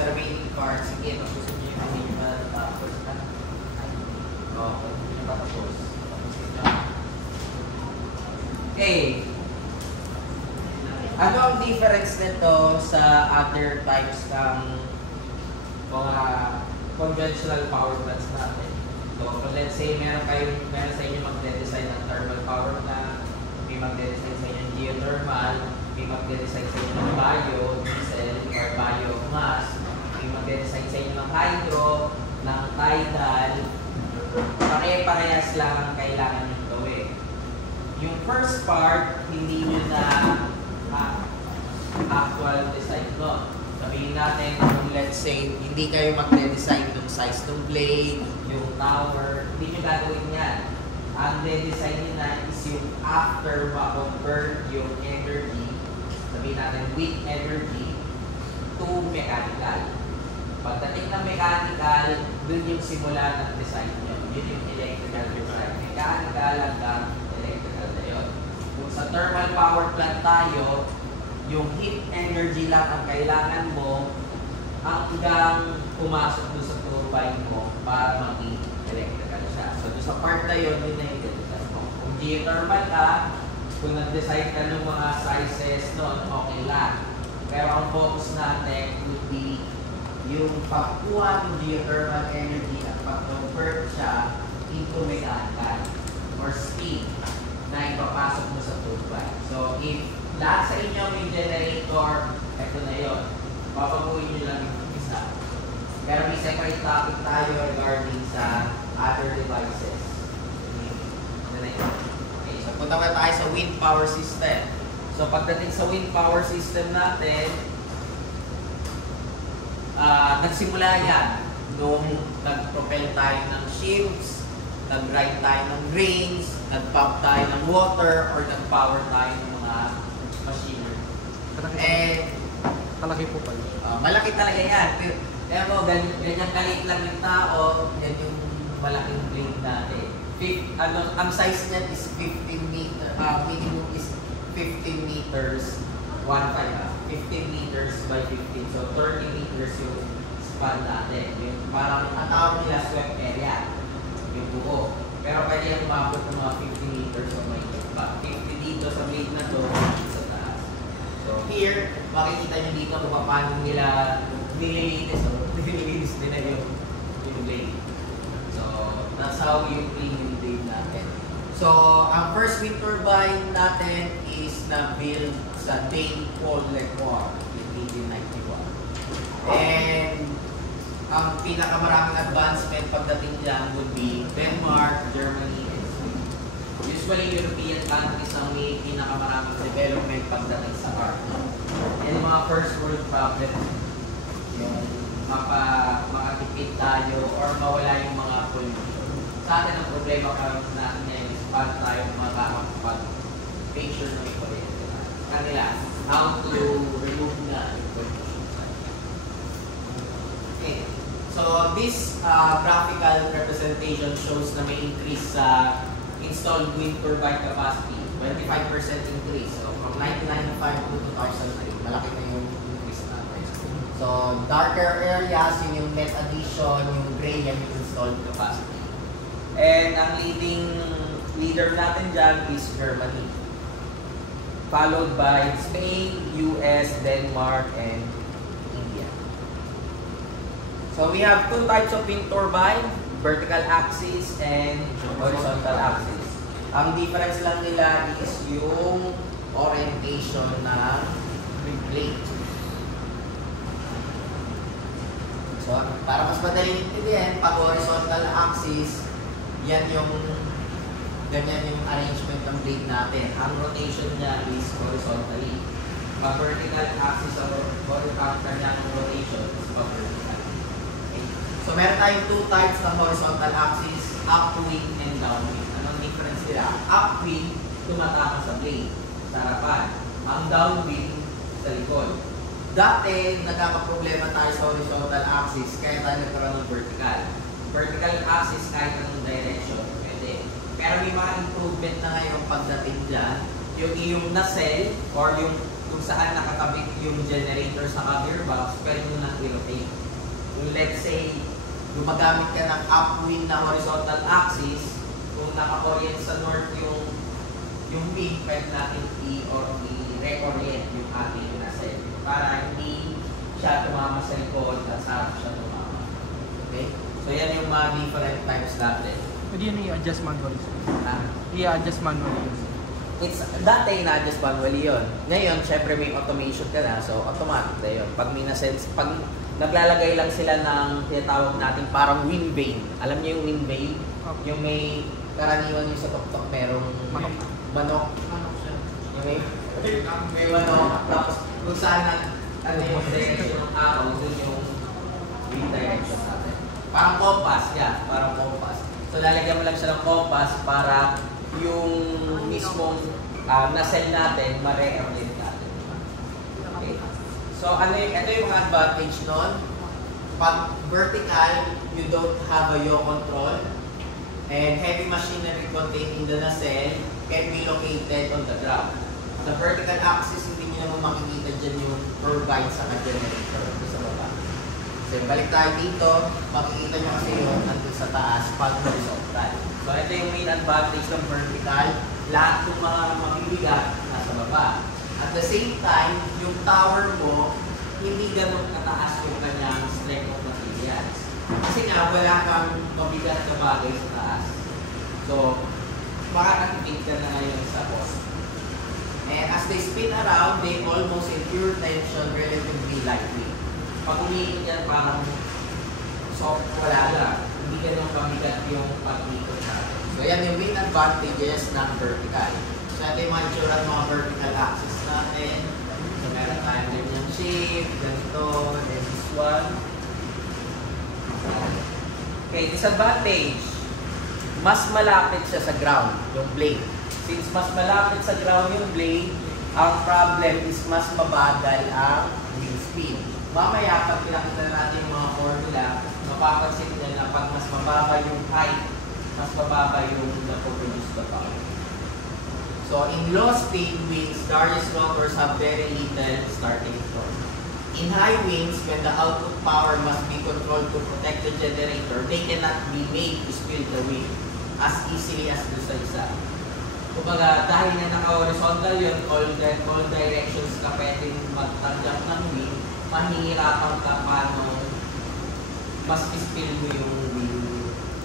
sa remaining parts, sige, tapusin nyo yung hindi nyo matatapos. Oo, hindi nyo matapos. Okay. Ano ang difference nito sa other types ng mga conventional power plants natin? So, let's say meron sa inyo magde-design ng thermal power plant, may magde-design sa inyo ng geothermal, may magde-design sa inyo ng biodiesel or biomass, may magde-design sa inyo ng hydro, ng tidal, pare-parehas lang ang kailangan nyo gawin. Yung first part, hindi nyo na actual design doon. Sabihin natin, let's say, hindi kayo magde-design yung size ng blade, yung tower, hindi nyo gagawin yan. Ang de-design nyo na is yung after ma-convert yung energy, sabihin natin weak energy, to mechanical. Pagdating ng mechanical, dun yung simula ng design nyo. Yun yung electrical design. Mechanical hanggang electrical na yun. Kung sa thermal power plant tayo, yung heat energy lang ang kailangan mo hanggang pumasok doon sa turbine mo para maging electrical siya. So doon sa part na yun, yun na yung design mo. Kung geothermal ka, kung nag-design ka ng mga sizes doon, okay lang. Pero ang focus natin would be yung pagkuha ng geothermal energy at pag-convert siya into mechanical or steam na ipapasok mo sa turbine. So if lahat sa inyo may generator, ito na yun. Papabuhin nyo lang yung isa. Pero may separate topic tayo regarding sa other devices. Okay, so punta na tayo sa wind power system. So pagdating sa wind power system natin, nagsimula yan nung nag-propel tayo ng ships, nag-ride tayo ng grains, nag-pump tayo ng water, or nag-power tayo ng mga machinery. Malaki po pala. Malaki talaga yan. Pero ganyan kalit lang yung tao, yan yung malaking blade natin. Ang size niyan is 15 meters, minimum is 15 meters, 15 meters by 15. So 30 meters yung span natin. Yung parang ang tawag nila swept area, yung buo. Pero pwede yung umabot ng mga 50 meters o may 50 dito sa blade na to, sa taas. So here, makikita nyo dito kung paano nila nililinis. So, nililinis nila yung blade. So that's how you clean yung blade natin. So ang first wind turbine natin is na-build sa Dane Paul Lecor in 1891. And ang pinakamaraming advancement pagdating dyan would be Denmark, Germany, and Sweden. Usually, European countries ang may pinakamaraming development pagdating sa car. And mga first world problem, yung makatipid tayo or mawala yung mga pollution. Sa atin ang problema karoon natin ngayon is paano tayo makakapag-picture ng equation. Kanila, how to remove na pollution. Okay. So this graphical representation shows na may increase sa installed wind turbine capacity, 25% increase. So from 1995 to 2003, malaki na yung increase natin. So darker areas, yun yung net addition, yung gray yan yung installed capacity. And ang leader natin dyan is Germany, followed by Spain, US, Denmark, and India. So we have two types of wind turbine, vertical axis and horizontal axis. Ang difference lang nila is yung orientation ng blade. So para mas madaling intindihan, pag horizontal axis, yan yung ganyan yung arrangement ng blade natin. Ang rotation niya is horizontally. Pag vertical axis or kanyang rotation is pag vertical. Okay. So meron tayong two types ng horizontal axis, upwind and downwind. Anong difference nila? Upwind, tumatakas sa blade, sa harapan. Ang downwind, sa likod. Dati, nagkakaproblema tayo sa horizontal axis, kaya tayo nagkaroon ng vertical. Vertical axis kahit anong direction. Pero may mga improvement na ngayon pagdating dyan. Yung nacelle or yung kung saan nakakabit yung generator sa gearbox, pwede mo nang i-rotate. Okay? Kung let's say, gumagamit ka ng upwind na horizontal axis, kung naka-orient sa north yung wind, pwede natin i-reorient yung ating nacelle para hindi siya tumama sa likod at sa harap siya tumama. Okay? So yan yung mga different types natin. Pwede yun i-adjust manually. I-adjust manually. Dati ina-adjust manually yun. Ngayon, syempre may automation ka na, so automatic na yun. Pag naglalagay lang sila ng tinatawag natin parang wind vane. Alam niyo yung wind vane? Okay. Yung may karaniwan yung sa tuktok merong Manok. Manok siya. Yung may manok. Tapos kung saan yung direction ng araw, dun yung wind direction natin. Parang compass, yeah. Parang compass. So lalagyan mo lang siya ng compass para yung mismong nacelle natin, ma-re-orient natin. Okay. So, ito yung mga advantage nun. Pag vertical, you don't have a yaw control. And heavy machinery contained in the nacelle can be located on the ground. Sa vertical axis, hindi nyo naman makikita dyan yung turbine sa generator sa baba. So, balik tayo dito, makikita nyo kasi yun nandun sa taas pag horizontal. So, ito yung main advantage ng vertical. Lahat ng mga mabibigat nasa baba. At the same time, yung tower mo, hindi ganun kataas yung kanyang strength of materials. Kasi nga, wala kang mabigat na bagay sa taas. So, makakatipid ka na ngayon sa cost. And as they spin around, they almost in pure tension relatively lightweight. Pag umiikot yan, parang soft, wala lang. Hindi ganun mabigat yung pag-ikot natin. So, yan yung main advantages ng vertical. So, ito yung mga itsura ng mga vertical axis natin. So, meron tayo yung shape, ganito, and this one. Okay, disadvantage. Mas malapit siya sa ground, yung blade. Since mas malapit sa ground yung blade, ang problem is mas mabagal ang wheel speed. Mamaya, pag pinakita na natin yung mga formula, mapapansin nyo na pag mas mababa yung height, mas mababa yung na-produce the power. So, in low speed winds, Darius rotors have very little starting torque. In high winds, when the output power must be controlled to protect the generator, they cannot be made to spill the wind as easily as doon sa isa. Kumbaga, dahil na naka-horizontal yun, all directions ka pwedeng magtanggap ng wind, mahihirapan ka paano mas spill mo yung wind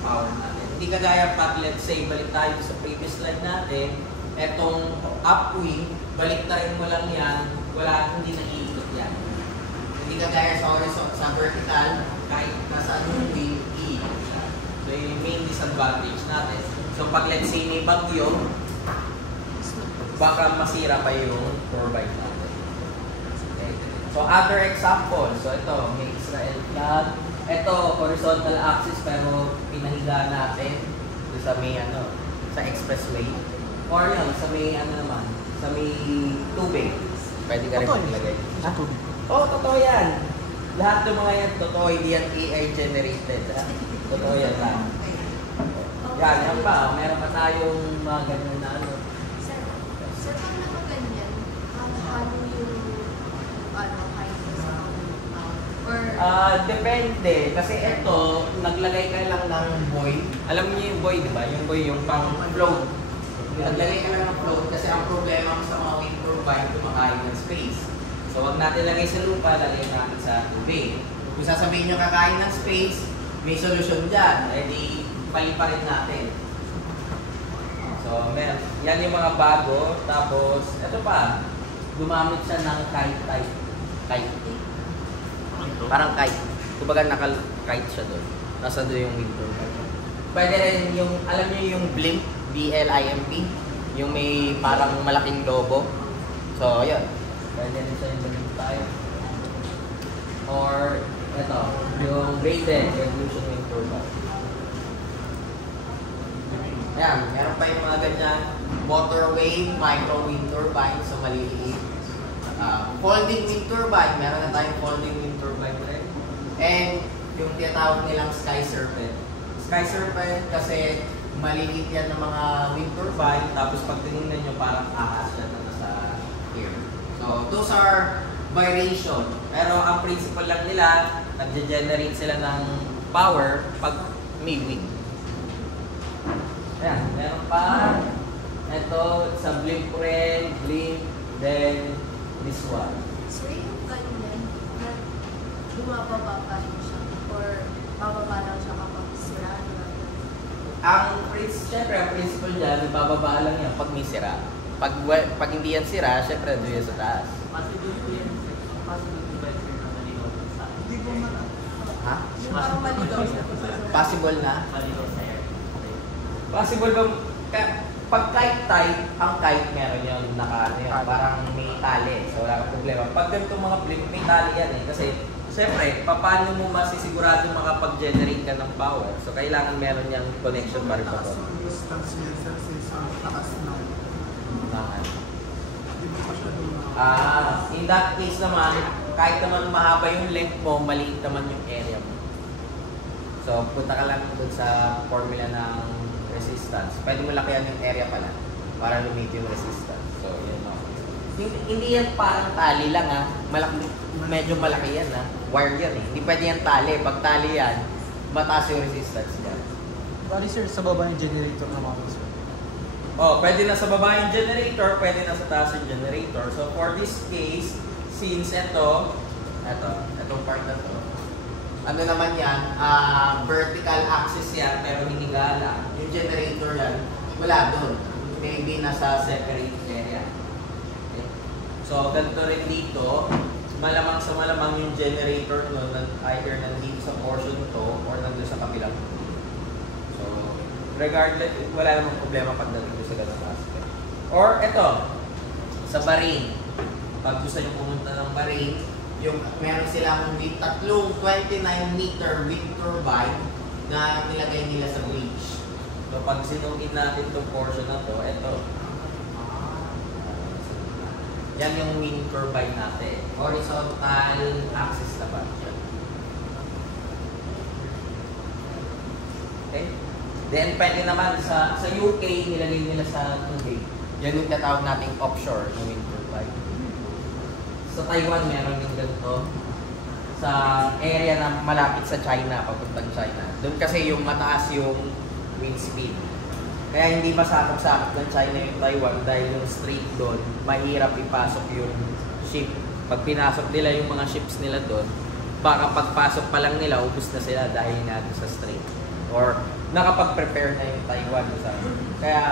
power natin. Hindi kagaya pag, let's say, balik tayo sa previous slide natin, etong upwind, balik tayo mo lang yan, hindi naiikot yan. Hindi kagaya sa horizontal, sa vertical, kahit nasa anong wind, iikot siya. So, yun yung main disadvantage natin. So, pag let's say may bagyo, baka masira pa yung turbine natin. Okay. So, other example. So, ito, may Israel flag. Ito, horizontal axis, pero pinahiga natin sa may, sa expressway. Or yun, sa may, naman, sa may tubig. Pwede ka rin maglagay. Ha? Oo, totoo yan. Lahat ng mga yan, totoo, hindi yan AI generated. Ha? Totoo yan lang. Yan pa. Meron pa tayong mga ganyan na Sir, kung nakaganyan, paano yung height sa or depende. Kasi ito, naglagay ka lang ng buoy. Alam niyo yung buoy, di ba? Yung buoy, yung pang float. Naglagay ka lang ng float kasi ang problema sa mga wind turbine, kumakain ng space. So, wag natin lagay sa lupa, lagay natin sa tubig. Kung sasabihin nyo kakain ng space, may solusyon dyan. Eh di, palipa rin natin. So, yan yung mga bago. Tapos, ito pa, gumamit siya ng kite type. Kite. Parang kite. Kumbaga naka-kite siya doon. Nasa doon yung wind turbine. Pwede rin yung, alam niyo yung blimp, BLIMP, yung may parang malaking lobo. So, yun. Pwede rin siya yung blimp tayo. Or, ito, yung braided revolution wind turbine. Ayan, meron pa yung mga ganyan. Motor wave, micro wind turbine, so maliliit. Folding wind turbine, meron na tayong folding wind turbine rin. And yung tinatawag nilang sky serpent. Sky serpent kasi maliliit yan ng mga wind turbine, tapos pag tinignan nyo parang ahas yan na nasa air. So those are variation. Pero ang principle lang nila, nag-generate sila ng power pag may wind. Ayan, meron pa. Ito, sa blimp rin, blimp, then this one. So yung ganyan, na bumababa pa rin siya or bababa lang siya kapag sira? Ang principle niya, bababa lang yan pag may sira. Pag hindi yan sira, syempre doon yan sa taas. Possibility ba sir na malinaw sa Hindi ko man. Ha? Yung parang maligaw siya. Possible na? malinaw sa air? Possible ba? Pag kite type, ang kite meron yun, parang may tali. So wala kang problema. Pag ganitong mga blimp, may tali yan eh. Kasi siyempre, paano mo masisigurado makapag-generate ka ng power? So kailangan meron niyang connection pa rin pa Mataas to. yung distance niya sir sa taas ng. Hindi mo pa siya doon In that case naman, kahit naman mahaba yung length mo, maliit naman yung area mo. So punta ka lang dun sa formula ng resistance. Pwede mo lakihan yung area pala para lumito yung resistance. So yun no. Hindi yan parang tali lang ha. Malaki, medyo malaki yan ha. Wire yan eh. Hindi pwede yan tali. Pag tali yan, mataas yung resistance niya. Bali sir, sa baba ng generator naman sir. Oh, pwede na sa baba yung generator, pwede na sa taas yung generator. So for this case, since itong part na to, ano naman yan, vertical axis yan, pero hindi gala. Yung generator yan, wala doon. Maybe nasa separate area. Okay. So ganito rin dito, malamang sa malamang yung generator nun, either nandito sa portion to or nandito sa kabilang. So, regardless, wala namang problema pagdating doon sa ganung aspect. Or ito, sa Bahrain. Pag gusto nyo pumunta ng Bahrain, yung meron silang tatlong 29-meter wind turbine na nilagay nila sa bridge. So pag sinungin natin itong portion na to, ito. Yan yung wind turbine natin. Horizontal axis naman yan. Okay? Then pwede naman sa UK, nilagay nila sa tubig. Yan yung tatawag nating offshore na wind turbine. Sa Taiwan, meron din ganito. Sa area na malapit sa China, papuntang China. Doon kasi yung mataas yung wind speed. Kaya hindi masakop-sakop ng China yung Taiwan dahil yung strait doon, mahirap ipasok yung ship. Pag pinasok nila yung mga ships nila doon, baka pagpasok pa lang nila, ubus na sila dahil nga doon sa strait. Or nakapag-prepare na yung Taiwan. Kaya,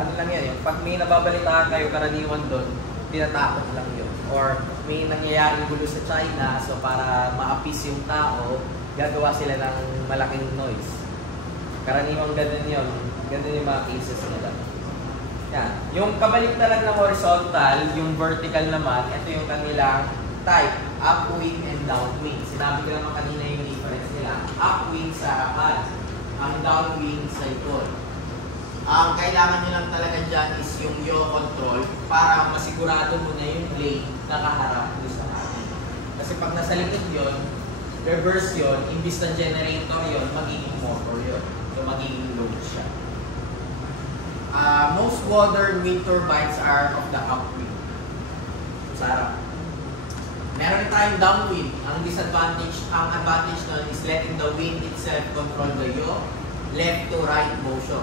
ano lang yan, pag may nababalitaan kayo karaniwan doon, tinatakot lang yun. Or may nangyayari gulo sa China, so para ma-appease yung tao, gagawa sila ng malaking noise. Karaniwang ganun yun. Ganun yung mga cases nila. Yan. Yung kabaliktaran ng horizontal, yung vertical naman, ito yung kanilang type, upwind and downwind. Sinabi ko naman kanina yung difference nila. Upwind sa harapan, ang downwind sa ikot. Ang kailangan nyo lang talaga dyan is yung yaw control para masigurado mo na yung blade nakaharap doon sa atin. Kasi pag nasa likod yun, reverse yun, imbis na generator yun, magiging motor yun. So magiging load siya. Most modern wind turbines are of the upwind. Sa harap. Meron tayong downwind. Ang advantage nun is letting the wind itself control the yaw, left to right motion.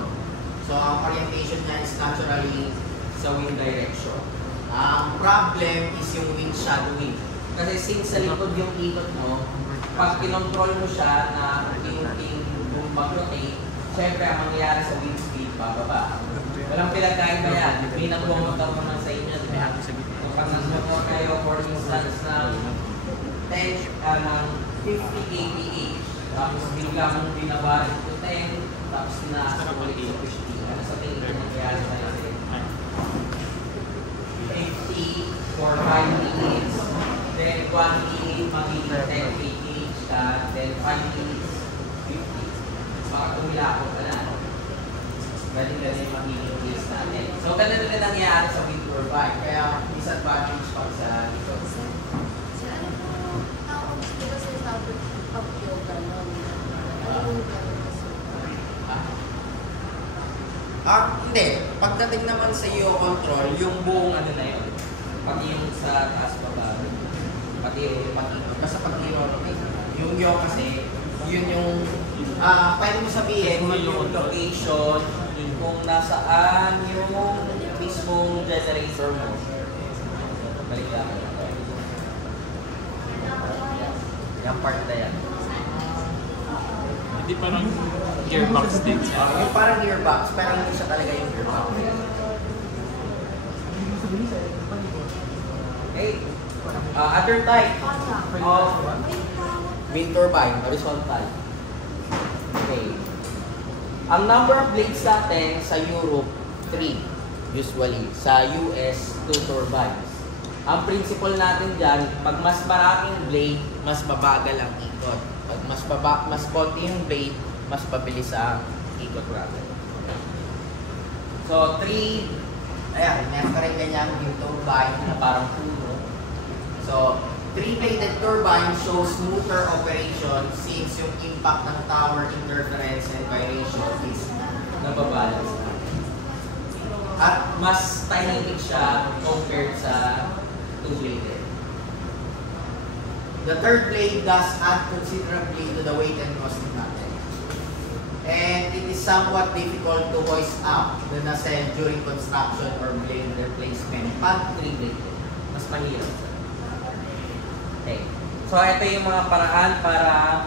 So, ang orientation niya is naturally sa wind direction. Ang problem is yung wind shadowing. Kasi since sa likod yung ikot mo, pag kinontrol mo siya na unti-unting mag-rotate, syempre ang mangyayari sa wind speed, bababa. Walang pinagkaiba yan. May nagbumotor naman sa inyo. Pag nagbumotor kayo, for instance, ng 50 kph, tapos biglang binabarit to 10, tapos na ulit sa 50. Ano sa tingin ko nangyayari sa natin? 50 for 5 minutes, then 1 minute magiging 10 kph ka, then 5 minutes, 50. Baka tumilako ka na. Galing-galing yung magiging case natin. So, ganun rin nangyayari sa wind turbine. Kaya, disadvantage pa sa dito. Sir, ano po tawag dito sa sabi pag-yaw gano'n? Ano yung gano'n? Hindi. Pagdating naman sa yaw control, yung buong ano na yun. Pag yung sa taas baba. pati yung pag-ikot. Basta pag i-rotate. Yung yaw kasi, yun yung, pwede mo sabihin, yung location, kung nasaan yung mismong generator mo. Balik lang. Yung part na yan. Hindi parang gearbox din siya. Yung parang gearbox, pero hindi siya talaga yung gearbox. Okay. Other type of wind turbine, horizontal. Okay. Ang number of blades natin sa Europe, 3 usually. Sa US, 2 turbines. Ang principle natin dyan, pag mas maraming blade, mas babagal ang ikot. Pag mas konti yung blade, mas pabilis ang ikot natin. So, 3, ayan, meron ka rin ganyan yung turbine na parang puno. So, 3-bladed turbine shows smoother operation since yung impact ng tower interference and vibration is nababalance na. At mas tahimik siya compared sa 2-bladed. The third blade does add considerably to the weight and cost natin. And it is somewhat difficult to hoist up the nacelle during construction or blade replacement pag 3-bladed. Mas mahirap. Okay. So ito yung mga paraan para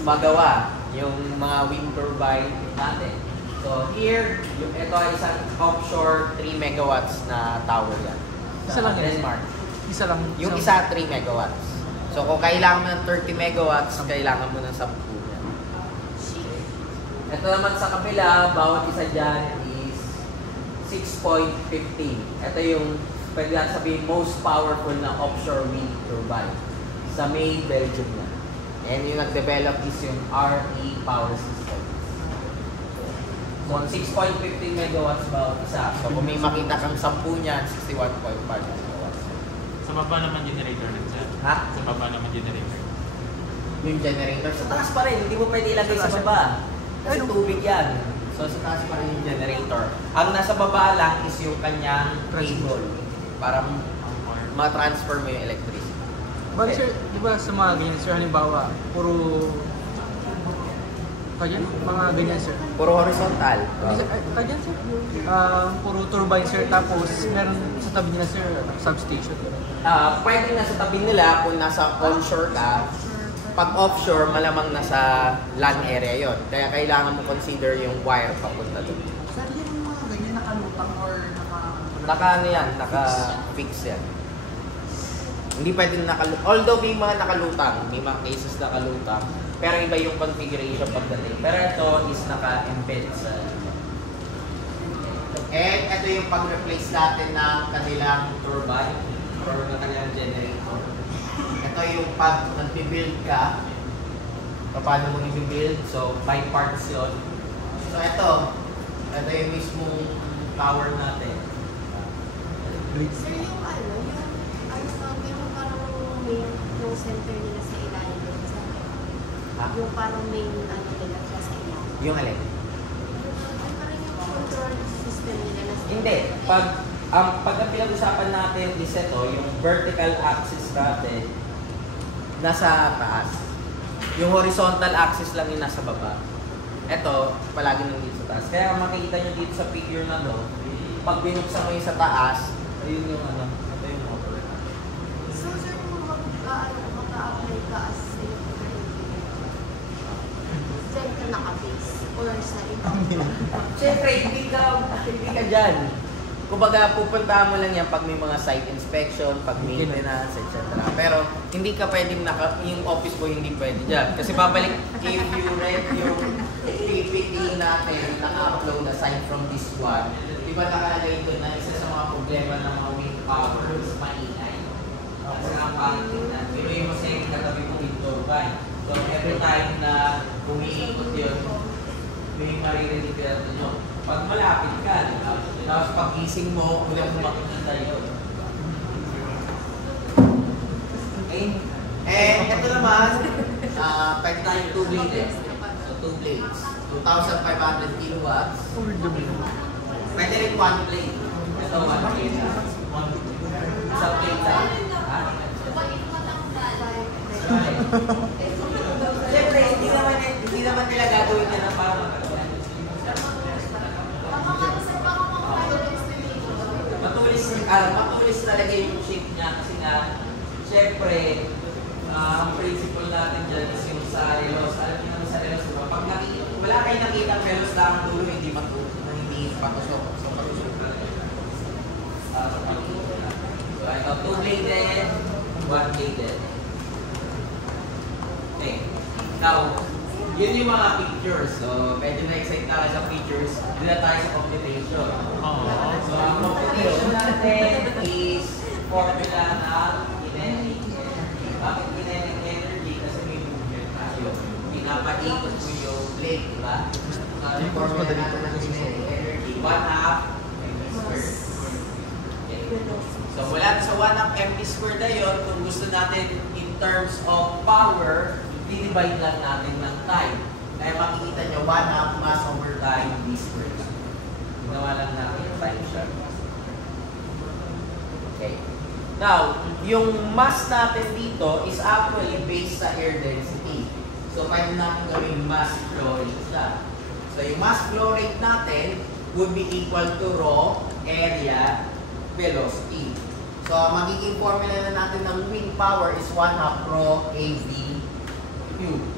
magawa yung mga wind turbine natin. So here, ito ay isang offshore 3 megawatts na tower yan. Isa lang yan. Denmark. Isa lang. Yung isa 3 megawatts. So kung kailangan mo ng 30 megawatts, kailangan mo ng 10 yan. Ito naman sa kabila, bawat isa dyan is 6.15. Ito yung pwede natin sabihin most powerful na offshore wind turbine sa main Belgium na. And yung nag-develop is yung RE Power System. So 6.15 megawatts bawat isa. So kung may makita kang 10 niyan, 61.5 megawatts. Sa baba naman generator lang siya. Ha? Sa baba naman generator. Yung generator. Sa taas pa rin, hindi mo pwede ilagay sa baba. Kasi tubig yan. So sa taas pa rin yung generator. Ang nasa baba lang is yung kanyang cable. Para ma-transfer mo yung electricity. But sir, di ba sa mga ganyan sir, halimbawa, puro mga ganyan sir. Puro horizontal. Ganyan sir. Puro turbine sir, tapos meron sa tabi nila sir, substation. Pwede nasa tabi nila kung nasa onshore ka. Pag offshore, malamang nasa land area yon. Kaya kailangan mo consider yung wire papunta doon. Sir, yung mga ganyan nakalutang or Naka-fix yan. Hindi pwede nakalutang. Although may mga nakalutang, may mga cases nakalutang. Pero iba yung configuration pagdating. Pero ito is naka-embed sa... And ito yung pag-replace natin ng kanilang turbine or ng kanilang generator. Ito yung pag nag-build ka, paano mo i-build. So, by parts yun. So, ito yung mismong tower natin. Sir, yung yung parang main, yung center nila sa ilalim. Yung parang main nila sa ilalim. Yung alin? Ay, parang yung control system nila na sa Hindi. Pag ang pinag-usapan natin is ito, yung vertical axis natin, nasa taas. Yung horizontal axis lang yung nasa baba. Ito, palagi nandito sa taas. Kaya makikita nyo dito sa figure na to, pag binuksan mo yung sa taas, ayun yung ito yung motor. So, sir, kung mag-a-apply ka as electrical engineer, dyan ka naka-base or sa ibang Siyempre, hindi ka dyan. Kumbaga, pupuntahan mo lang yan pag may mga site inspection, pag maintenance, etc. Pero, hindi ka pwedeng yung office mo hindi pwede dyan. Kasi babalik, if you read yung PPT natin, naka-upload aside from this one, di ba nakalagay doon na isa sa mga problema ng mga wind power is maingay. Kasi ang pangit pero yung masayang katabi mo wind turbine. So, every time na umiikot yun, may maririnig ka nyo. Pag malapit ka, tapos pag-gising mo, ulit mo makikita yun. Okay? And ito naman, pwede tayong 2 blades. So 2 blades. 2,500 kilowatts. Pwede rin 1 blade. Ito 1 blade. Isang blade lang. Ha? Siyempre, hindi naman nila gagawin nila para magkaroon. Matulis talaga yung shape niya kasi nga, siyempre, ang principle natin dyan is yung sa relos. Alam niyo naman sa relos, pag wala kayo nakita ang relos lang ang dulo, hindi patusok. So, patusok talaga. So, ito, 2-bladed, 1-bladed. Okay. Now, yun yung mga pictures. So, medyo na-excite na sa pictures. Doon na tayo sa computation. So, ang computation natin is formula ng kinetic energy. Bakit kinetic energy? Kasi may movement tayo. Pinapaikot mo yung blade, di ba? Ang formula natin ng kinetic energy, 1/2 mv squared. Okay. So, mula sa 1/2 mv squared na yun, kung gusto natin in terms of power, divide lang natin ng time. Kaya makikita nyo, 1/2 mass over time, d squared lang. Ginawa lang natin yung time siya. Okay. Now, yung mass natin dito is actually based sa air density. So, pwede natin gawing mass flow rate siya. So, yung mass flow rate natin would be equal to rho, area, velocity. So, magiging formula na natin ng wind power is 1/2 rho AV cube.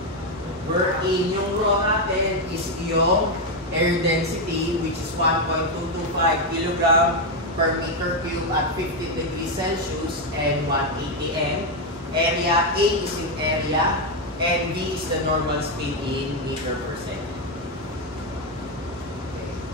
Wherein yung rho natin is yung air density which is 1.225 kg per meter cube at 50 degrees Celsius and 180 m. Area A is in area and V is the normal speed in meter per second.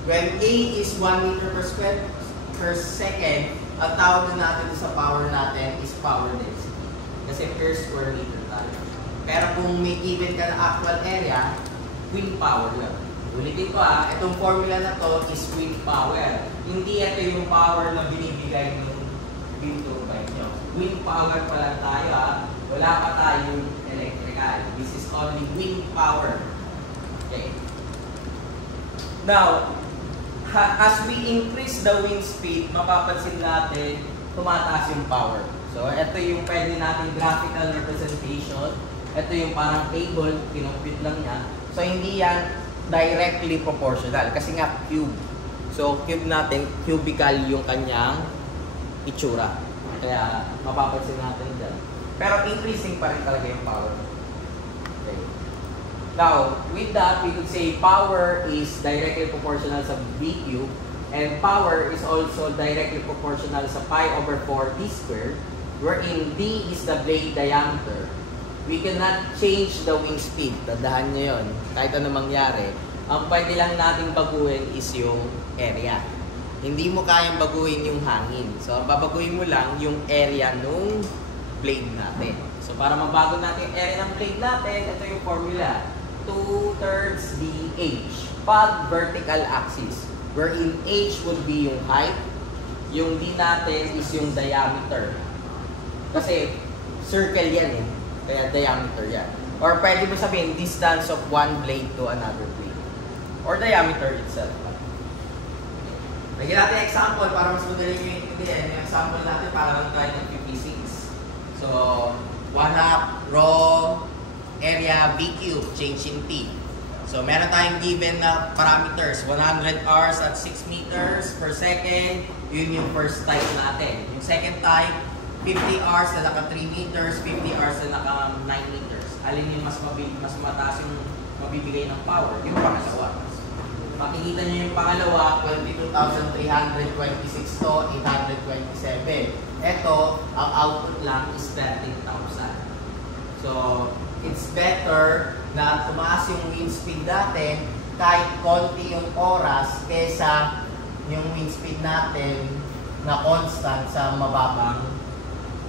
When A is 1 meter per second, ang tawag na natin sa power natin is power density. Kasi per square meter tayo. Pero kung may given ka na actual area, wind power lang. Ulitin ko itong formula na to is wind power. Hindi ito yung power na binibigay ng wind turbine nyo. Wind power pa lang tayo Wala pa tayong electrical. This is only wind power. Okay. Now, as we increase the wind speed, mapapansin natin tumataas yung power. So, ito yung pwede natin graphical representation. Ito yung parang table, kinumpute lang niya. So, hindi yan directly proportional kasi nga cube. So, cube natin, cubical yung kanyang itsura. Kaya, mapapansin natin dyan. Pero increasing pa rin talaga yung power. Okay. Now, with that, we could say power is directly proportional sa V cube and power is also directly proportional sa pi over 4 d squared wherein d is the blade diameter. We cannot change the wing speed. Tandaan nyo yun. Kahit ano mangyari, ang pwede lang nating baguhin is yung area. Hindi mo kayang baguhin yung hangin. So, babaguhin mo lang yung area nung blade natin. So, para mabago natin yung area ng blade natin, ito yung formula. 2/3 dh pag vertical axis. Wherein h would be yung height. Yung d natin is yung diameter. Kasi, circle yan eh. Kaya diameter yan. Or pwede mo sabihin, distance of one blade to another blade. Or diameter itself. Lagyan natin example para mas madali nyo intindihan. Yung example natin para lang tayo ng physics. So, 1/2 rho area V cube, change in T. So, meron tayong given na parameters. 100 hours at 6 meters per second. Yun yung first type natin. Yung second type, 50 hours na naka 3 meters, 50 hours na naka 9 meters. Alin yung mas mataas yung mabibigay ng power? Yung pangalawa. Makikita nyo yung pangalawa, 22,326 to 827. Ito, ang output lang is 13,000. So, it's better na tumaas yung wind speed natin kahit konti yung oras kesa yung wind speed natin na constant sa mababang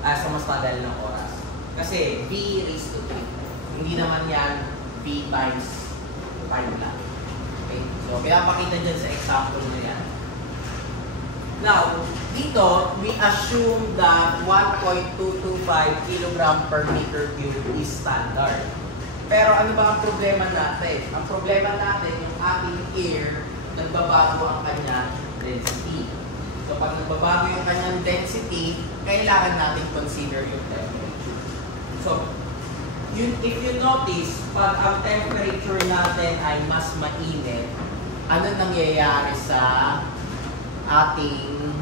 sa mas madali ng oras. Kasi V raised to 3. Hindi naman yan V times 5 lang. Okay? So, pinapakita dyan sa example na yan. Now, dito, we assume that 1.225 kg per meter cube is standard. Pero ano ba ang problema natin? Ang problema natin, yung ating air, nagbabago ang kanyang density. So, pag nagbabago yung kanyang density, kailangan natin consider yung temperature. So, if you notice, pag ang temperature natin ay mas mainit, ano nangyayari sa ating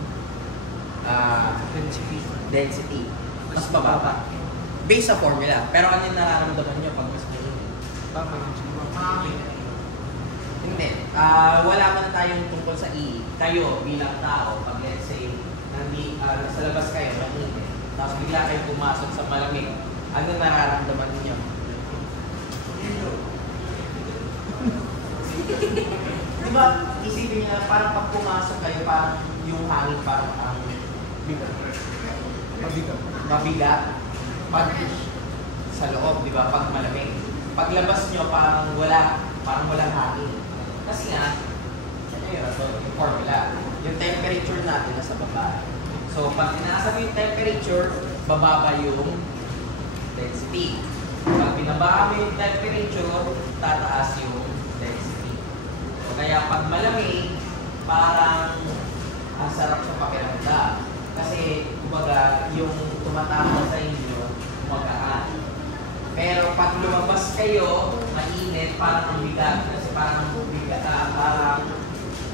density? Mas bababa. Based sa formula. Pero ano yung nararamdaman nyo pag mas mainit? Hindi. Wala man tayong tungkol sa E. Kayo bilang tao, pag let's say, sa labas kayo, mainit. Tapos bigla kayo pumasok sa malamig. Ano nararamdaman niyo? Diba, isipin niyo, parang pag pumasok kayo, parang yung hangin parang mabigat. Pag sa loob, di ba, pag malamig. Paglabas nyo, parang walang hangin. Kasi nga, yung formula, yung temperature natin nasa baba. So, pag nasa yung temperature, bababa yung density. Pag binaba mo yung temperature, tataas yung density. So, kaya pag malamig, parang ang sarap sa pakiramdam. Kasi, kumbaga, yung tumatama sa inyo, magaan. Pero pag lumabas kayo, mainit, parang ang bigat. Kasi parang bigat, parang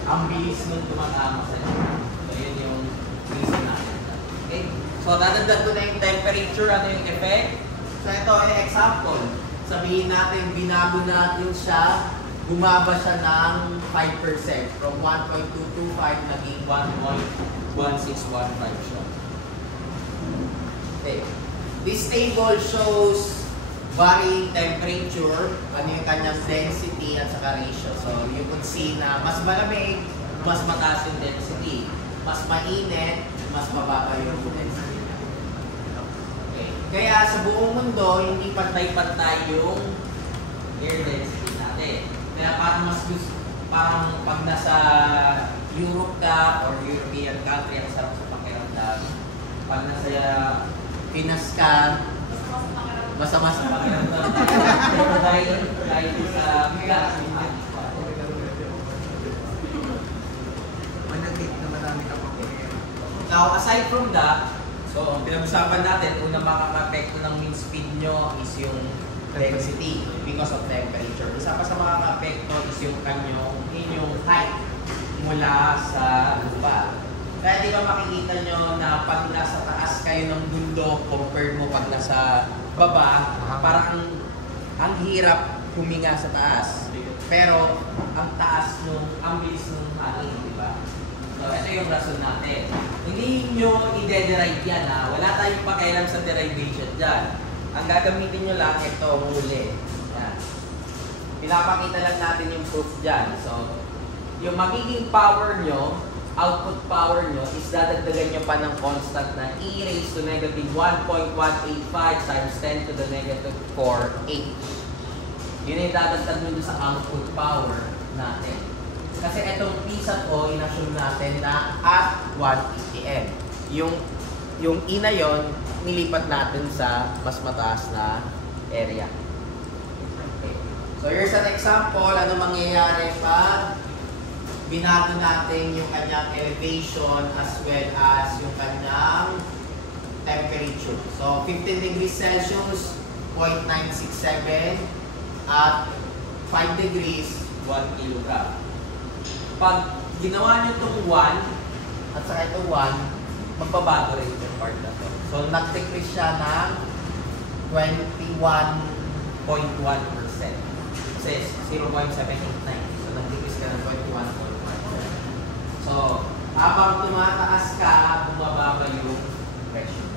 ang bilis nung tumatama sa inyo. So, yun yung reason natin. Okay? So, dadagdag ko na yung temperature, ano yung effect. So, ito ay example. Sabihin natin, binago natin siya, bumaba siya ng 5%. From 1.225 naging 1.1615 siya. Okay. This table shows varying temperature, ano yung kanyang density at saka ratio. So, you could see na mas malamig, mas mataas yung density. Mas mainit, mas mababa yung density. Okay. Kaya sa buong mundo, hindi pantay-pantay yung air density natin. Kaya parang pag nasa Europe ka or European country, ang sarap sa pakiramdam. Pag nasa Pinas ka, masama sa pakiramdam. Dahil sa bigas. Managit na marami ka pa. Now, aside from that, so pinag-usapan natin, unang makaka-apekto ng wind speed nyo is yung density because of temperature. Isa pa sa makaka-apekto is yung inyong height mula sa lupa. Kaya di ba makikita nyo na pag nasa taas kayo ng bundok compared mo pag nasa baba, parang ang hirap huminga sa taas. Pero ang taas ang bilis nung hangin, di ba? So ito yung rason natin. Hindi nyo i-derive yan ha. Wala tayong pakialam sa derivation dyan. Ang gagamitin nyo lang ito huli. Yan. Pinapakita lang natin yung proof dyan. So, yung magiging power nyo, output power nyo is dadagdagan nyo pa ng constant na e raised to negative 1.185 times 10 to the negative 4 H. Yun yung dadagdag nyo sa output power natin. Kasi itong P sub O, in-assume natin na at 1 atm. Yung E na yon, nilipat natin sa mas mataas na area. Okay. So here's an example. Ano mangyayari pag binago natin yung kanyang elevation as well as yung kanyang temperature. So, 15 degrees Celsius, 0.967 at 5 degrees, 1 kilogram. Pag ginawa nyo itong 1 at saka ito 1, magbabago rin yung part na to. So, nag-decrease siya ng 21.1%. Kasi 0.789. So, nag-decrease ka ng 21.1%. So, habang tumataas ka, bumababa yung pressure.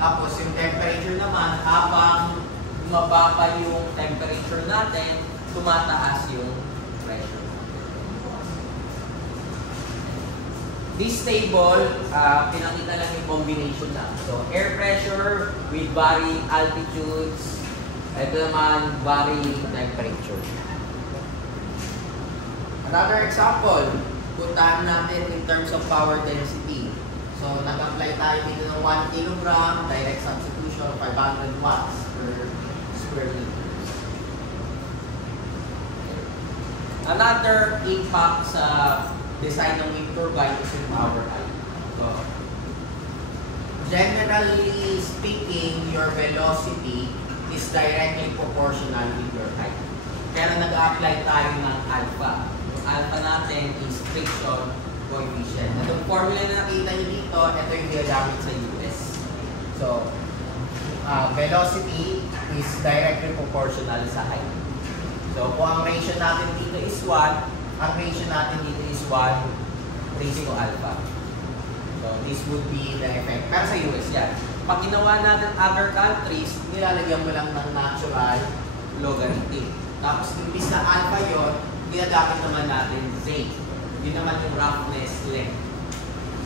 Tapos, yung temperature naman, habang bumababa yung temperature natin, tumataas yung pressure. This table, pinakita lang yung combination lang. So, air pressure with varying altitudes. Ito naman, varying temperature. Another example, puntahan natin in terms of power density. So, nag-apply tayo dito ng 1 kg, direct substitution, 500 watts per square meter. Another impact sa design ng wind turbine is yung power height. So, generally speaking, your velocity is directly proportional with your height. Pero nag-apply tayo ng alpha. Yung alpha natin is friction coefficient. Itong formula na nakita nyo dito, ito yung ginagamit sa US. So, velocity is directly proportional sa height. So, kung ang ratio natin dito is 1, ang ratio natin dito is 1 raised to alpha. So, this would be the effect. Pero sa US yan. Pag ginawa natin other countries, nilalagyan mo lang ng natural logarithm. Tapos, imbis na alpha yun, ginagamit naman natin Z. Yun naman yung roughness length.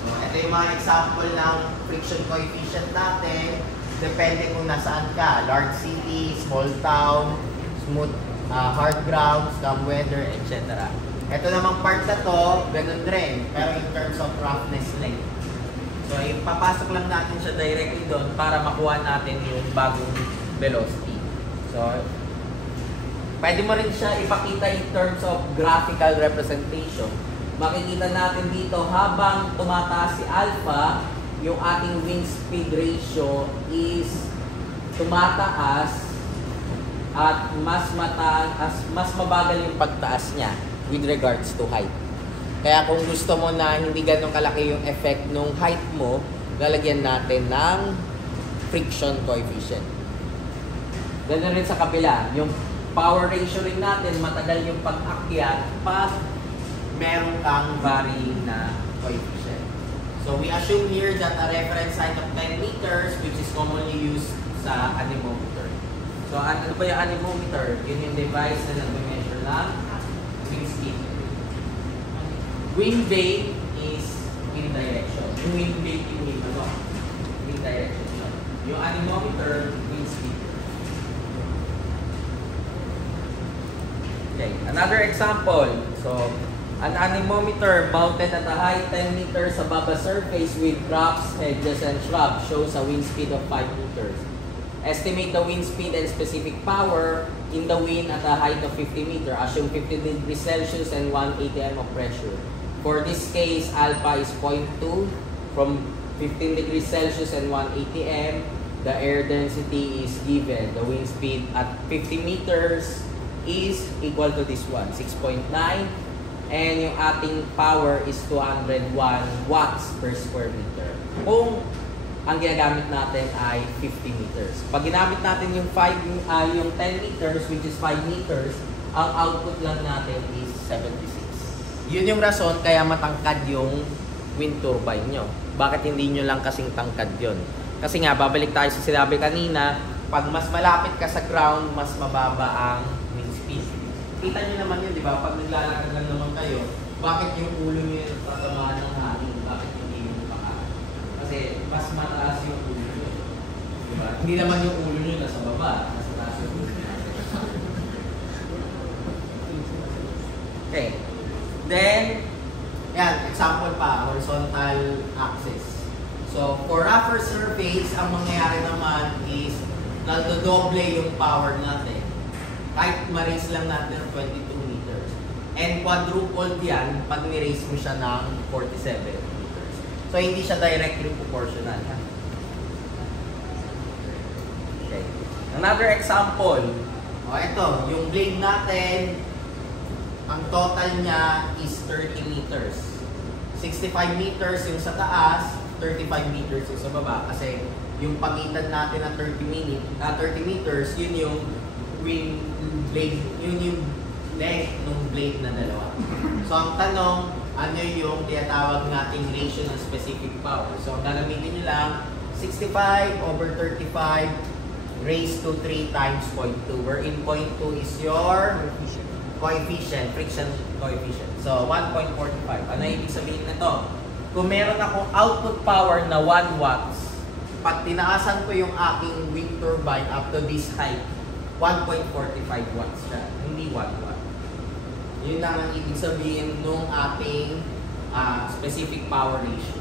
So, ito yung mga example ng friction coefficient natin. Depende kung nasaan ka. Large city, small town, smooth, hard ground, scum weather, etc. Ito namang part na to, ganun rin. Pero in terms of roughness length. So, ipapasok lang natin siya directly doon para makuha natin yung bagong velocity. So, pwede mo rin siya ipakita in terms of graphical representation. Makikita natin dito habang tumataas si alpha, yung ating wind speed ratio is tumataas at mas mabagal yung pagtaas niya with regards to height. Kaya kung gusto mo na hindi ganun kalaki yung effect nung height mo, lalagyan natin ng friction coefficient. Ganun rin sa kabila. Yung power ratio rin natin, matagal yung pag-akyat pag meron kang varying na coefficient. So we assume here that a reference height of 10 meters, which is commonly used sa anemometer. So ano ba yung anemometer? Yun yung device na nag-measure ng wind speed. Wind vane is in direction. Yung wind vane yung wind direction yun. Yung anemometer, wind speed. Okay, another example. So, an anemometer mounted at a height 10 meters above a surface with crops, hedges, and shrubs shows a wind speed of 5 meters. Estimate the wind speed and specific power in the wind at a height of 50 meters. Assume 50 degrees Celsius and 1 atm of pressure. For this case, alpha is 0.2 from 15 degrees Celsius and 1 atm. The air density is given. The wind speed at 50 meters is equal to this one, 6.9. And yung ating power is 201 watts per square meter. Kung ang ginagamit natin ay 50 meters. Pag ginamit natin yung 10 meters, which is 5 meters, ang output lang natin is 76. Yun yung rason kaya matangkad yung wind turbine nyo. Bakit hindi nyo lang kasing tangkad yun? Kasi nga, babalik tayo sa sinabi kanina, pag mas malapit ka sa ground, mas mababa ang wind speed. Kita nyo naman yun, di ba? Pag naglalakad lang naman kayo, bakit yung ulo nyo yung tatamaan ng hangin? Bakit hindi yung pakaan? Kasi mas mataas yung ulo nyo. Di ba? Hindi naman yung ulo nyo nasa baba, nasa taas yung ulo nyo. Okay. Then, yan, example pa, horizontal axis. So, for rougher surface, ang mangyayari naman is nagdodoble yung power natin. Kahit ma-raise lang natin ng 22 meters. And quadrupled yan pag ni-raise mo siya ng 47 meters. So, hindi siya directly proportional. Okay. Another example. O, ito, yung blade natin, ang total niya is 30 meters. 65 meters yung sa taas, 35 meters yung sa baba. Kasi yung pagitan natin na 30 meters, yun yung wind blade, yun yung length ng blade na dalawa. So ang tanong, ano yung tinatawag nating ratio ng specific power? So gagamitin nyo lang 65 over 35 raised to 3 times 0.2, wherein 0.2 is your coefficient, friction coefficient. So, 1.45. Ano ibig sabihin nito? Kung meron akong output power na 1 watts, pag tinaasan ko yung aking wind turbine up to this height, 1.45 watts siya, hindi 1 watt. Yun lang ang ibig sabihin nung ating specific power ratio.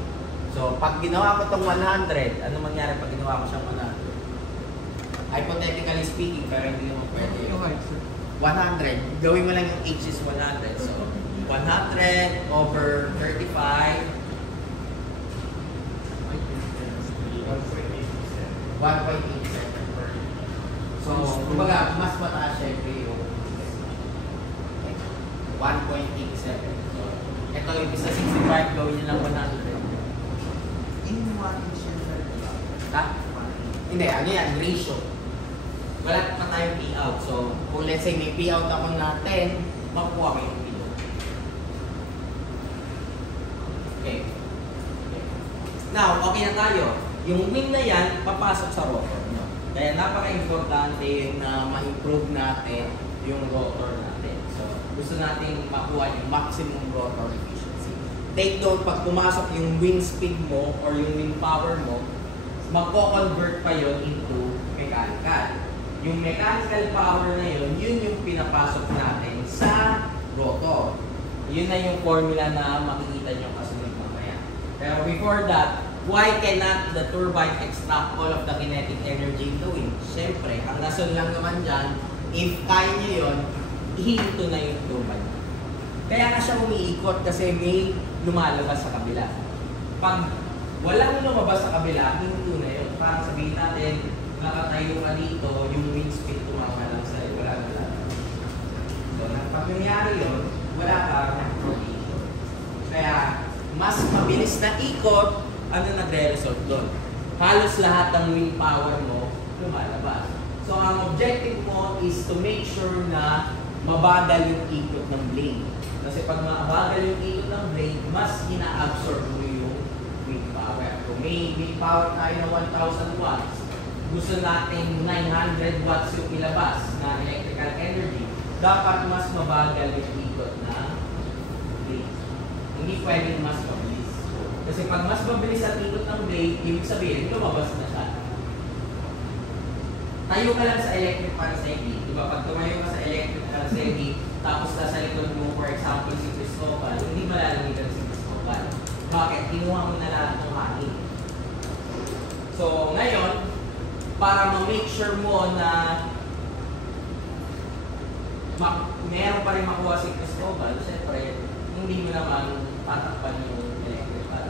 So, pag ginawa ko itong 100, ano mangyari pag ginawa ko siyang 100? Hypothetically speaking, pero hindi naman pwede yun. 100, gawin mo lang yung H is 100. So, 100 over 35. 1.87. So, Kumbaga, mas mataas syempre yung 1.87. So, ito yung isa 65, gawin nyo lang 100. In 1 inch yan, sir. Ha? Hindi, ano yan? Ratio. Wala pa tayong payout. So, kung let's say may payout ako na 10, makukuha ko yung payout. Okay. Now, okay na tayo. Yung wing na yan, papasok sa rotor nyo. Kaya napaka-importante na ma-improve natin yung rotor natin. So, gusto natin makuha yung maximum rotor efficiency. Take note, pag pumasok yung wing speed mo or yung wing power mo, magko-convert pa yon into mechanical. Yung mechanical power na yun, yun yung pinapasok natin sa rotor. Yun na yung formula na makikita nyo kasunod mamaya. Pero before that, why cannot the turbine extract all of the kinetic energy into wind? Siyempre, ang rason lang naman dyan, if kaya nyo yun, ihinto na yung turbine. Kaya nga siya umiikot kasi may lumalabas sa kabila. Pag walang lumabas sa kabila, hinto na yun. Parang sabihin natin, nakatayo ka dito, yung wind speed tumama lang sa'yo, wala na lang. So, pag nangyari yun, wala kang rotation. Kaya, mas mabilis na ikot, ano nagre-result doon? Halos lahat ng wind power mo lumalabas. So, ang objective mo is to make sure na mabagal yung ikot ng blade. Kasi pag mabagal yung ikot ng blade, mas ina-absorb mo yung wind power. Kung may wind power tayo na 1,000 watts, gusto natin 900 watts yung ilabas na electrical energy, dapat mas mabagal yung ikot na blade. Hindi pwedeng mas mabilis. Kasi pag mas mabilis ang ikot ng blade, ibig sabihin, lumabas na siya. Tayo ka lang sa electric fan setting. Diba? Pag tumayo ka sa electric fan setting, tapos nasa likod mo, for example, si Cristobal, hindi malalamigan si Cristobal. Bakit? Kinuha mo na lahat ng hangin. So, ngayon, para ma-make sure mo na meron pa rin makuha si Cristobal, siyempre, hindi mo naman tatakpan yung electrical.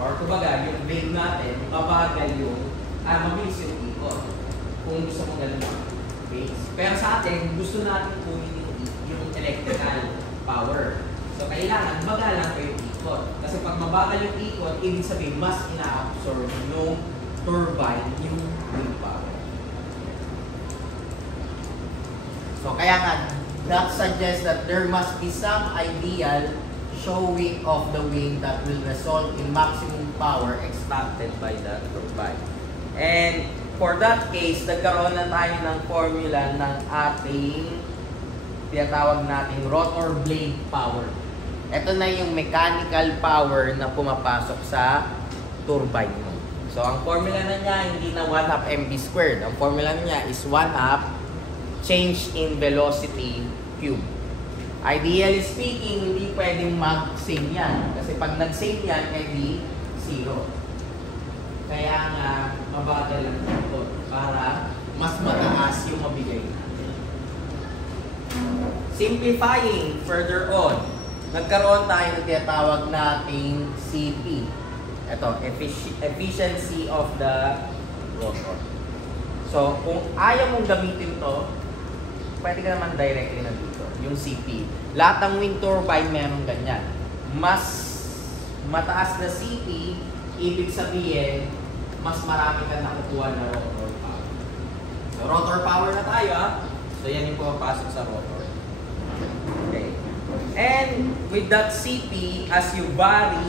Or kumbaga, yung blade natin, mabagal yung, mabilis yung ikot. Kung gusto mong ganun lang. Okay? Pero sa atin, gusto natin kunin yung electrical power. So, kailangan magalang pa yung ikot. Kasi pag mabagal yung ikot, ibig sabihin, mas ina-absorb yung turbine, yung wind power. So, kaya nga, that suggests that there must be some ideal showing of the wing that will result in maximum power extracted by the turbine. And for that case, nagkaroon na tayo ng formula ng ating tinatawag nating rotor blade power. Ito na yung mechanical power na pumapasok sa turbine mo. So, ang formula na niya, hindi na 1/2 mv squared. Ang formula niya is 1/2 change in velocity cube. Ideally speaking, hindi pwedeng mag-same yan. Kasi pag nag-same yan, edi 0. Kaya nga, mabagal lang ito para mas mataas yung mabigay natin. Simplifying further on, nagkaroon tayo ng tinatawag nating CP. Ito, efficiency of the rotor. So, kung ayaw mong gamitin to, pwede ka naman directly na dito, yung CP. Lahat ng wind turbine meron ganyan. Mas mataas na CP, ibig sabihin, mas marami ka nakukuha na rotor power. So, rotor power na tayo, So, yan yung pumapasok sa rotor. Okay. And with that CP, as you vary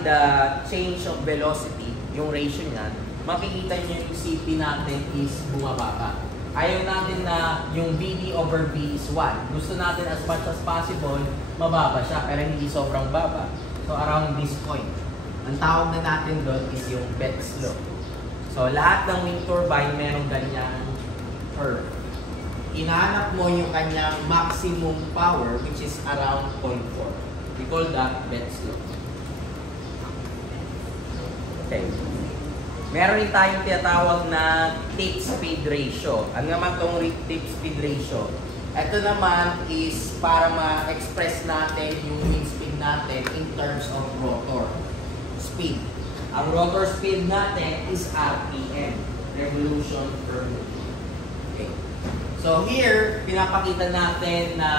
the change of velocity, yung ratio niyan, makikita niyo yung CP natin is bumaba pa. Ayaw natin na yung BD over V is 1. Gusto natin as much as possible, mababa siya, pero hindi sobrang baba. So, around this point. Ang tawag na natin doon is yung Beck's law. So, lahat ng wind turbine merong ganyang curve. Inaanap mo yung kanyang maximum power, which is around 0.4. We call that Beck's law. Okay. Meron rin tayong tinatawag na tip speed ratio. Ano naman itong tip speed ratio? Ito naman is para ma-express natin yung wind speed natin in terms of rotor speed. Ang rotor speed natin is RPM. revolution per minute. Okay. So here, pinapakita natin na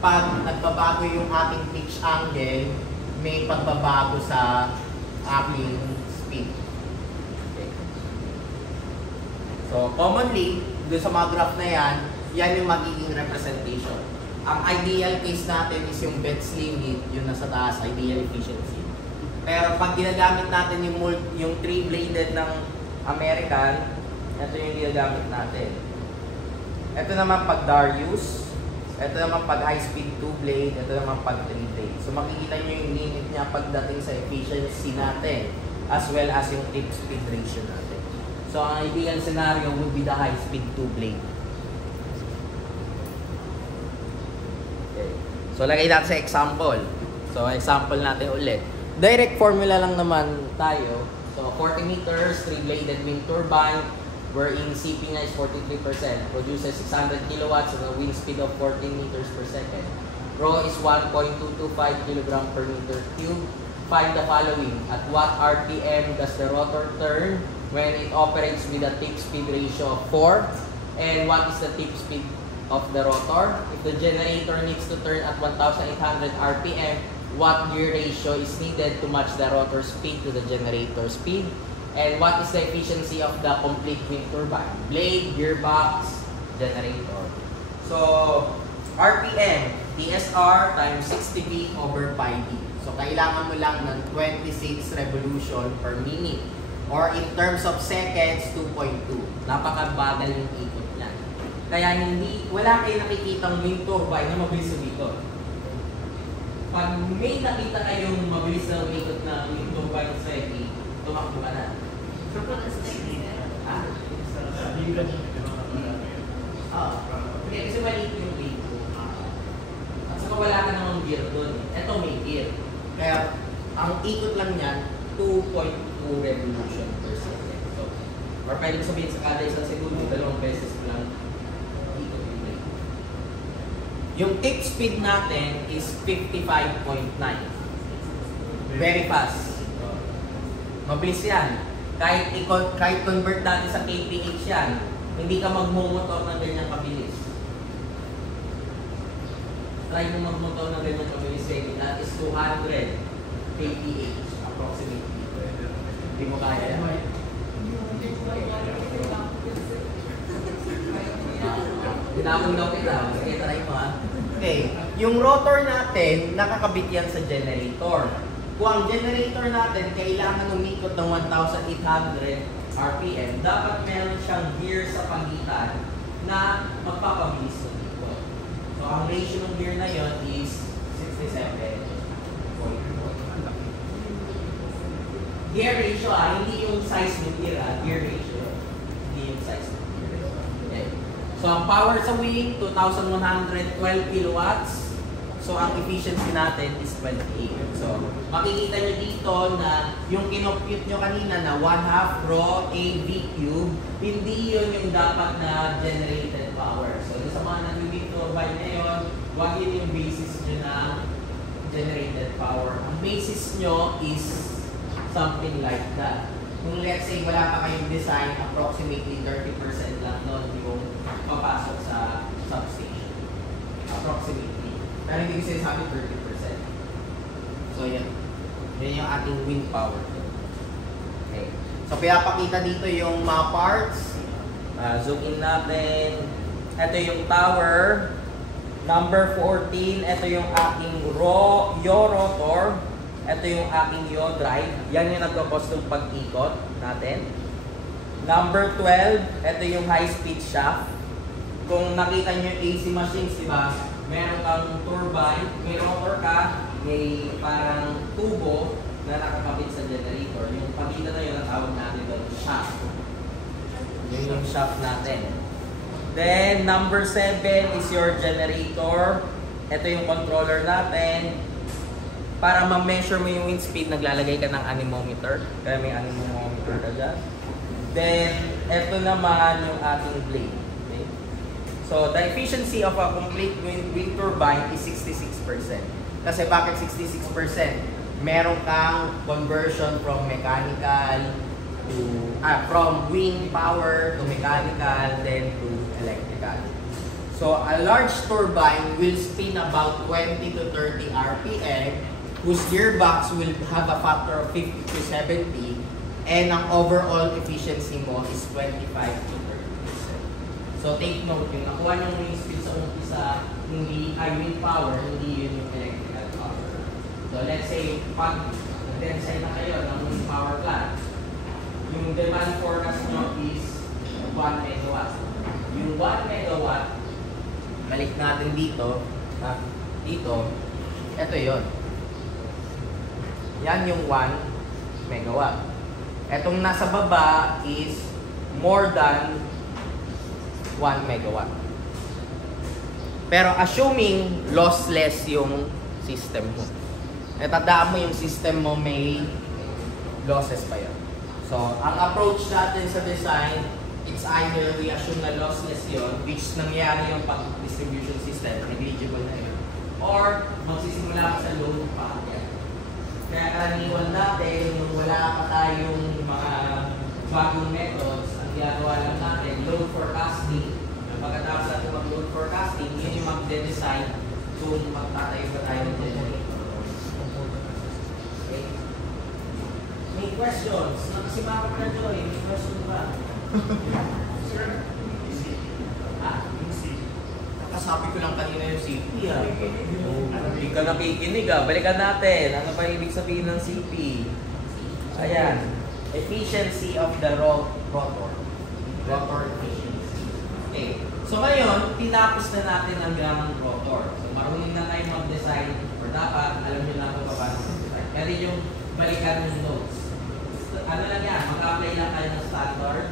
pag nagbabago yung ating pitch angle, may pagbabago sa ating speed. Okay. So commonly, doon sa mga graph na yan, yan yung magiging representation. Ang ideal case natin is yung Betz limit, yung nasa taas, ideal efficiency. Pero pag ginagamit natin yung 3-bladed ng American, ito yung ginagamit natin. Ito naman pag Darius, ito naman pag high-speed 2-blade, ito naman pag 3-blade. So makikita nyo yung limit niya pagdating sa efficiency natin, as well as yung tip speed ratio natin. So ang ideal scenario would be the high-speed 2-blade. Okay. So lagay natin sa example. So example natin ulit. Direct formula lang naman tayo. So 40 meters, 3-bladed wind turbine, wherein CP niya is 43%, produces 600 kilowatts at a wind speed of 14 meters per second. Rho is 1.225 kilogram per meter cube. Find the following. At what RPM does the rotor turn when it operates with a tip speed ratio of 4? And what is the tip speed of the rotor? If the generator needs to turn at 1,800 RPM, what gear ratio is needed to match the rotor speed to the generator speed? And what is the efficiency of the complete wind turbine? Blade, gearbox, generator. So, RPM, TSR times 60V over pi d. So, kailangan mo lang ng 26 revolution per minute. Or in terms of seconds, 2.2. Napakabagal yung ikot niyan. Kaya wala kayo nakikitang wind turbine na mabilis umikot. Pag may nakita kayong mabilis na umikot na wind turbine sa EV, tumakbo ka na. Hindi, kasi maliit yung blade ko. At saka wala ka namang gear doon. Ito may gear. Kaya, ang ikot lang niyan, 2.2 revolution per second. So, or pwede mo sabihin sa kada isang segundo, 2 beses lang ikot yung blade. Yung tip speed natin is 55.9. Very fast. Mabilis yan. Kahit convert natin sa kph yan, hindi ka magmumotor ng ganyang kabilis. Try mo magmotor ng ganyang kabilis, that is 200 kph approximately. Hindi mo kaya yan. Tinapong daw kita. Sige, try mo ha. Okay. Yung rotor natin, nakakabit yan sa generator. Kung ang generator natin kailangan umikot ng 1,800 RPM, dapat meron siyang gear sa pagitan na magpapabilis ng ikot. So, ang ratio ng gear na yon is 67.4. Gear ratio hindi yung size ng gear gear ratio. Hindi yung size ng gear. Okay. So, ang power sa wing, 2,112 kilowatts. So, ang efficiency natin is 28. So, makikita nyo dito na yung kinompute nyo kanina na 1/2 rho AV cube, hindi yun yung dapat na generated power. So, sa mga nag-wind turbine ngayon, wag yun yung basis nyo na generated power. Ang basis nyo is something like that. Kung let's say wala pa kayong design, approximately 30% lang nun yung papasok sa substation. Approximately. Pero hindi ko sinasabi 30%. So, yan. Yan yung ating wind power. Okay. So, pinapakita dito yung mga parts. Zoom in natin. Ito yung tower. Number 14. Ito yung aking yaw rotor. Ito yung aking yaw drive. Yan yung nagkakos ng pag-ikot natin. Number 12. Ito yung high-speed shaft. Kung nakita nyo yung AC machines, diba? Meron kang turbine, may rotor ka, may parang tubo na nakakabit sa generator. Yung pagitan na yun, ang tawag natin doon, shaft. Yun yung shaft natin. Then, number 7 is your generator. Ito yung controller natin. Para ma-measure mo yung wind speed, naglalagay ka ng anemometer. Kaya may anemometer ka dyan. Then, ito naman yung ating blade. So, the efficiency of a complete wind turbine is 66%. Kasi bakit 66%? Meron kang conversion from mechanical from wind power to mechanical, then to electrical. So a large turbine will spin about 20 to 30 RPM, whose gearbox will have a factor of 50 to 70, and ang overall efficiency mo is 25 to 30%. So take note, yung nakuha nyo yung speed sa umpisa, hindi wind power, hindi yun yung electrical power. So let's say, pag nag-design na kayo ng wind power plant, yung demand forecast nyo is 1 megawatt. Yung 1 megawatt, balik natin dito, ito yon. Yan yung 1 megawatt. Etong nasa baba is more than 1 megawatt. Pero assuming lossless yung system mo. Tandaan mo yung system mo may losses pa yun. So, ang approach natin sa design, it's either we assume na lossless yun, which nangyari yung pag-distribution system, negligible na yun. Or, magsisimula ka sa load pattern. Kaya karaniwan natin, nung wala pa tayong mga bagong methods, ang ginagawa lang natin, load forecasting. Pagkatapos natin mag-load forecasting, yun yung mag-design kung magtatayo ba tayo ng generator. Okay? May questions? Nakasimakap na Joy, may question ba? Sir, yung CP. Nakasabi ko lang kanina yung CP ah. Hindi ka nakikinig ah. Balikan natin. Ano ba ibig sabihin ng CP? Ayan. Efficiency of the rotor. Rotor efficiency. Okay. So ngayon, tinapos na natin ang gamang rotor. So marunong na tayo mag-design or dapat alam nyo na kung paano mag-design. Pero yung balikan yung notes. Ano lang yan? Mag-apply lang kayo ng standard.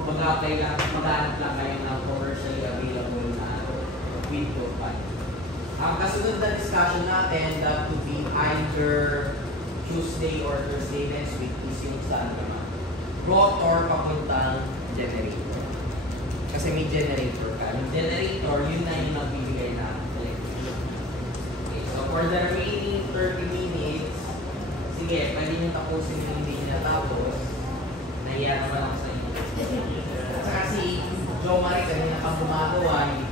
Mag-apply lang, mag-aanap lang kayo ng commercially available na wind turbine. Ang kasunod na discussion natin that to be either Tuesday or Thursday next week is yung saan naman. Rotor papuntang generator. Kasi may generator ka. Yung generator, yun na yung nagbibigay na electricity. Okay, so for the remaining 30 minutes, sige, pwede nyo tapusin yung hindi niya tapos, nahiya naman ako sa inyo. At saka si Joe Marie, kanina pang gumagawa, hindi